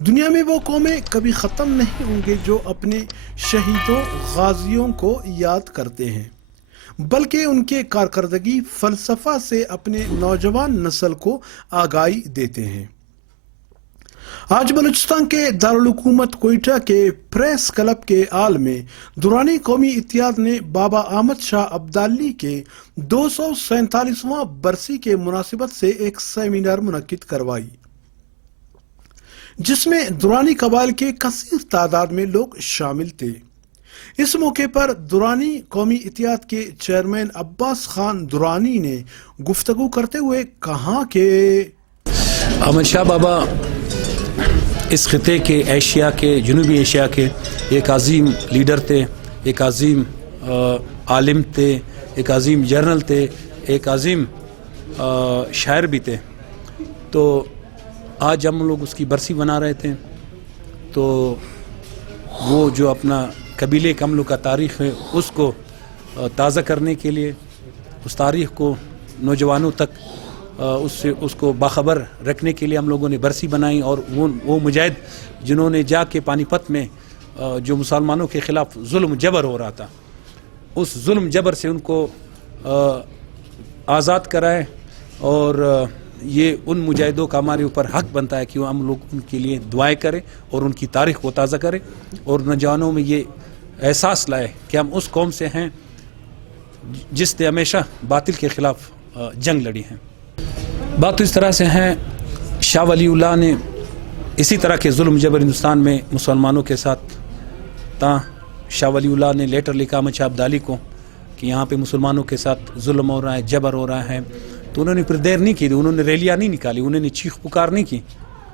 دنیا میں وہ قومیں کبھی ختم نہیں ہوں گے جو اپنے شہیدوں غازیوں کو یاد کرتے ہیں، بلکہ ان کے کارکردگی فلسفہ سے اپنے نوجوان نسل کو آگاہی دیتے ہیں۔ آج بلوچستان کے دارالحکومت کوئٹہ کے پریس کلب کے ہال میں دورانی قومی اتحاد نے بابا احمد شاہ ابدالی کے 247واں برسی کے مناسبت سے ایک سیمینار منعقد کروائی، جس میں دورانی قبائل کے کثیر تعداد میں لوگ شامل تھے۔ اس موقع پر دورانی قومی اتحاد کے چیئرمین عباس خان دورانی نے گفتگو کرتے ہوئے کہا کہ احمد شاہ بابا اس خطے کے، ایشیا کے، جنوبی ایشیا کے ایک عظیم لیڈر تھے، ایک عظیم عالم تھے، ایک عظیم جرنل تھے، ایک عظیم شاعر بھی تھے۔ تو آج ہم لوگ اس کی برسی بنا رہے تھے، تو وہ جو اپنا قبیلے کملو کا تاریخ ہے اس کو تازہ کرنے کے لیے، اس تاریخ کو نوجوانوں تک اس کو باخبر رکھنے کے لیے ہم لوگوں نے برسی بنائی۔ اور وہ مجاہد جنہوں نے جا کے پانی پت میں جو مسلمانوں کے خلاف ظلم جبر ہو رہا تھا، اس ظلم جبر سے ان کو آزاد کرائے، اور یہ ان مجاہدوں کا ہمارے اوپر حق بنتا ہے کہ وہ ہم لوگ ان کے لیے دعائیں کریں اور ان کی تاریخ کو تازہ کریں، اور نوجوانوں میں یہ احساس لائے کہ ہم اس قوم سے ہیں جس نے ہمیشہ باطل کے خلاف جنگ لڑی ہے۔ بات تو اس طرح سے ہے، شاہ ولی اللہ نے اسی طرح کے ظلم جبر ہندوستان میں مسلمانوں کے ساتھ تھا۔ شاہ ولی اللہ نے لیٹر لکھا احمد شاہ ابدالی کو کہ یہاں پہ مسلمانوں کے ساتھ ظلم ہو رہا ہے، جبر ہو رہا ہے، تو انہوں نے پھر دیر نہیں کی، انہوں نے ریلیاں نہیں نکالی، انہوں نے چیخ پکار نہیں کی،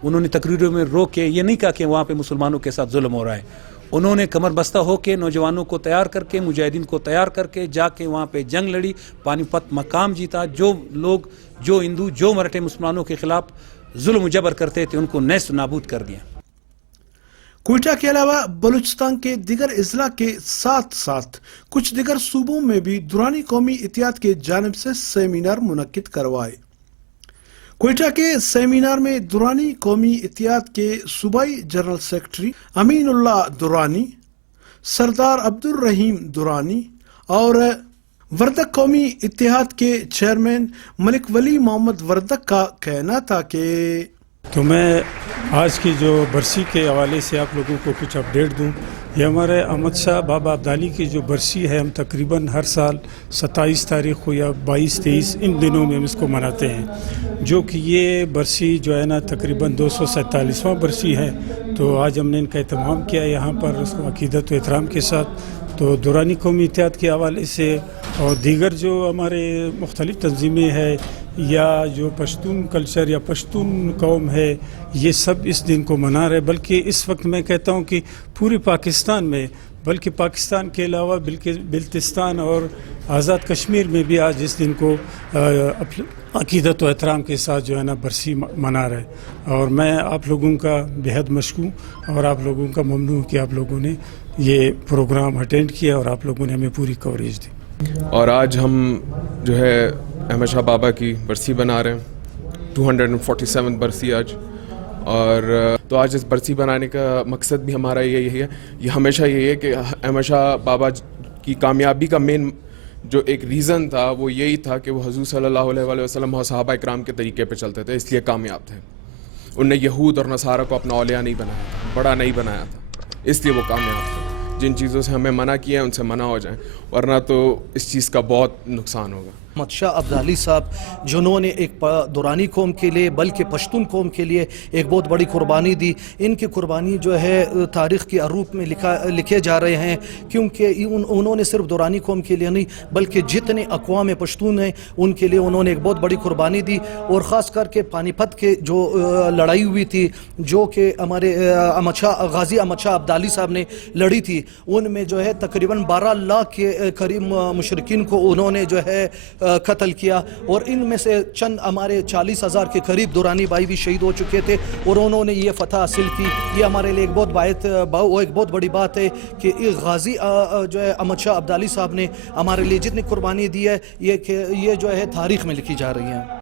انہوں نے تقریروں میں رو کے یہ نہیں کہا کہ وہاں پہ مسلمانوں کے ساتھ ظلم ہو رہا ہے۔ انہوں نے کمر بستہ ہو کے نوجوانوں کو تیار کر کے، مجاہدین کو تیار کر کے جا کے وہاں پہ جنگ لڑی، پانی پت مقام جیتا۔ جو لوگ، جو ہندو، جو مراٹھے مسلمانوں کے خلاف ظلم و جبر کرتے تھے ان کو نیست و نابود کر دیا۔ کوئٹہ کے علاوہ بلوچستان کے دیگر اضلاع کے ساتھ ساتھ کچھ دیگر صوبوں میں بھی دورانی قومی اتحاد کی جانب سے سیمینار منعقد کروائے۔ کوئٹہ کے سیمینار میں دورانی قومی اتحاد کے صوبائی جنرل سیکرٹری امین اللہ دورانی، سردار عبدالرحیم دورانی اور وردک قومی اتحاد کے چیئرمین ملک ولی محمد وردک کا کہنا تھا کہ تو میں آج کی جو برسی کے حوالے سے آپ لوگوں کو کچھ اپڈیٹ دوں۔ یہ ہمارے احمد شاہ بابا ابدالی کی جو برسی ہے، ہم تقریباً ہر سال 27 تاریخ کو یا 22-23 ان دنوں میں ہم اس کو مناتے ہیں، جو کہ یہ برسی جو ہے نا تقریباً 247واں برسی ہے۔ تو آج ہم نے ان کا اہتمام کیا یہاں پر اس کو عقیدت و احترام کے ساتھ۔ تو دورانی قومی اتحاد کے حوالے سے اور دیگر جو ہمارے مختلف تنظیمیں ہیں یا جو پشتون کلچر یا پشتون قوم ہے، یہ سب اس دن کو منا رہے، بلکہ اس وقت میں کہتا ہوں کہ پورے پاکستان میں، بلکہ پاکستان کے علاوہ بلتستان اور آزاد کشمیر میں بھی آج اس دن کو عقیدت و احترام کے ساتھ جو ہے نا برسی منا رہے۔ اور میں آپ لوگوں کا بہت مشکور اور آپ لوگوں کا ممنون کہ آپ لوگوں نے یہ پروگرام اٹینڈ کیا اور آپ لوگوں نے ہمیں پوری کوریج دی۔ اور آج ہم جو ہے احمد شاہ بابا کی برسی بنا رہے ہیں، 247 برسی آج۔ اور تو آج اس برسی بنانے کا مقصد بھی ہمارا یہی ہے، یہ ہمیشہ یہی ہے کہ احمد شاہ بابا کی کامیابی کا مین جو ایک ریزن تھا وہ یہی تھا کہ وہ حضور صلی اللہ علیہ وآلہ وسلم اور صحابہ اکرام کے طریقے پہ چلتے تھے، اس لیے کامیاب تھے۔ ان نے یہود اور نصارہ کو اپنا اولیاء نہیں بنایا تھا، بڑا نہیں بنایا تھا، اس لیے وہ کامیاب تھے۔ جن چیزوں سے ہمیں منع کیا ہے ان سے منع ہو جائیں، ورنہ تو اس چیز کا بہت نقصان ہوگا۔ احمد شاہ ابدالی صاحب جنہوں نے ایک دورانی قوم کے لیے بلکہ پشتون قوم کے لیے ایک بہت بڑی قربانی دی، ان کی قربانی جو ہے تاریخ کے عروق میں لکھے جا رہے ہیں، کیونکہ انہوں نے صرف دورانی قوم کے لیے نہیں بلکہ جتنے اقوام پشتون ہیں ان کے لیے انہوں نے ایک بہت بڑی قربانی دی۔ اور خاص کر کے پانی پت کے جو لڑائی ہوئی تھی، جو کہ ہمارے غازی احمد شاہ ابدالی صاحب نے لڑی تھی، ان میں جو ہے تقریباً 12 لاکھ کے قریب مشرکین کو انہوں نے جو ہے قتل کیا، اور ان میں سے چند ہمارے 40,000 کے قریب دورانی بھائی بھی شہید ہو چکے تھے، اور انہوں نے یہ فتح حاصل کی۔ یہ ہمارے لیے ایک بہت بڑی بات ہے کہ غازی جو ہے احمد شاہ ابدالی صاحب نے ہمارے لیے جتنی قربانی دی ہے، یہ جو ہے تاریخ میں لکھی جا رہی ہیں۔